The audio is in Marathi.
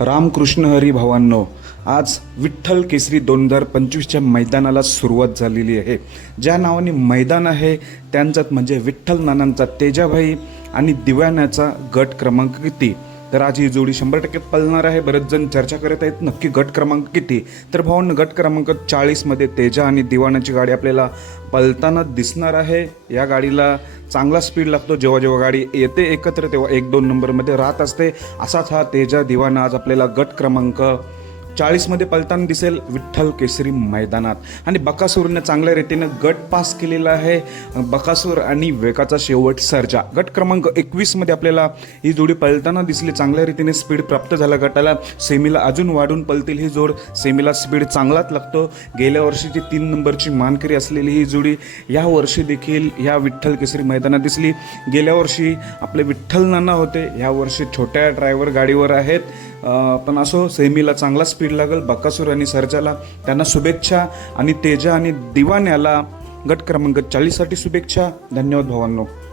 रामकृष्ण हरी भावांनो आज विठ्ठल केसरी दोन हजार पंचवीसच्या मैदानाला सुरुवात झालेली आहे. ज्या नावाने मैदान आहे त्यांचात म्हणजे विठ्ठल नानांचा तेजाभाई आणि दिव्यानाचा गट क्रमांक किती? तर आज ही जोडी शंभर टक्के पळणार आहे. बरेच जण चर्चा करत आहेत नक्की गट क्रमांक किती? तर भावांना गट क्रमांक चाळीसमध्ये तेजा आणि दिवाणाची गाडी आपल्याला पळताना दिसणार आहे. या गाडीला चांगला स्पीड लागतो. जेव्हा जेव्हा गाडी येते एकत्र तेव्हा एक दोन नंबरमध्ये राहत असते. असाच हा तेजा दिवाना आज आपल्याला गट क्रमांक चाळीसमध्ये पलताना दिसेल विठ्ठल केसरी मैदानात. आणि बकासूरने चांगल्या रीतीनं गट पास केलेला आहे. बकासूर आणि वेकाचा शेवट सर्जा. गट क्रमांक एकवीसमध्ये आपल्याला ही जोडी पळताना दिसली. चांगल्या रीतीने स्पीड प्राप्त झाला गटाला. सेमीला अजून वाढून पलतील ही जोड. सेमीला स्पीड चांगलाच लागतो. गेल्या वर्षीची तीन नंबरची मानकरी असलेली ही जोडी या वर्षी देखील ह्या विठ्ठल केसरी मैदानात दिसली. गेल्या वर्षी आपले विठ्ठल नाना होते. ह्या वर्षी छोट्या ड्रायव्हर गाडीवर आहेत. पण असो सेमीला चांगला स्पीड लागेल बकासूर आणि सर्जाला त्यांना शुभेच्छा आणि तेजा आणि दिवाण्याला गट क्रमांक चाळीससाठी शुभेच्छा. धन्यवाद भावांनो.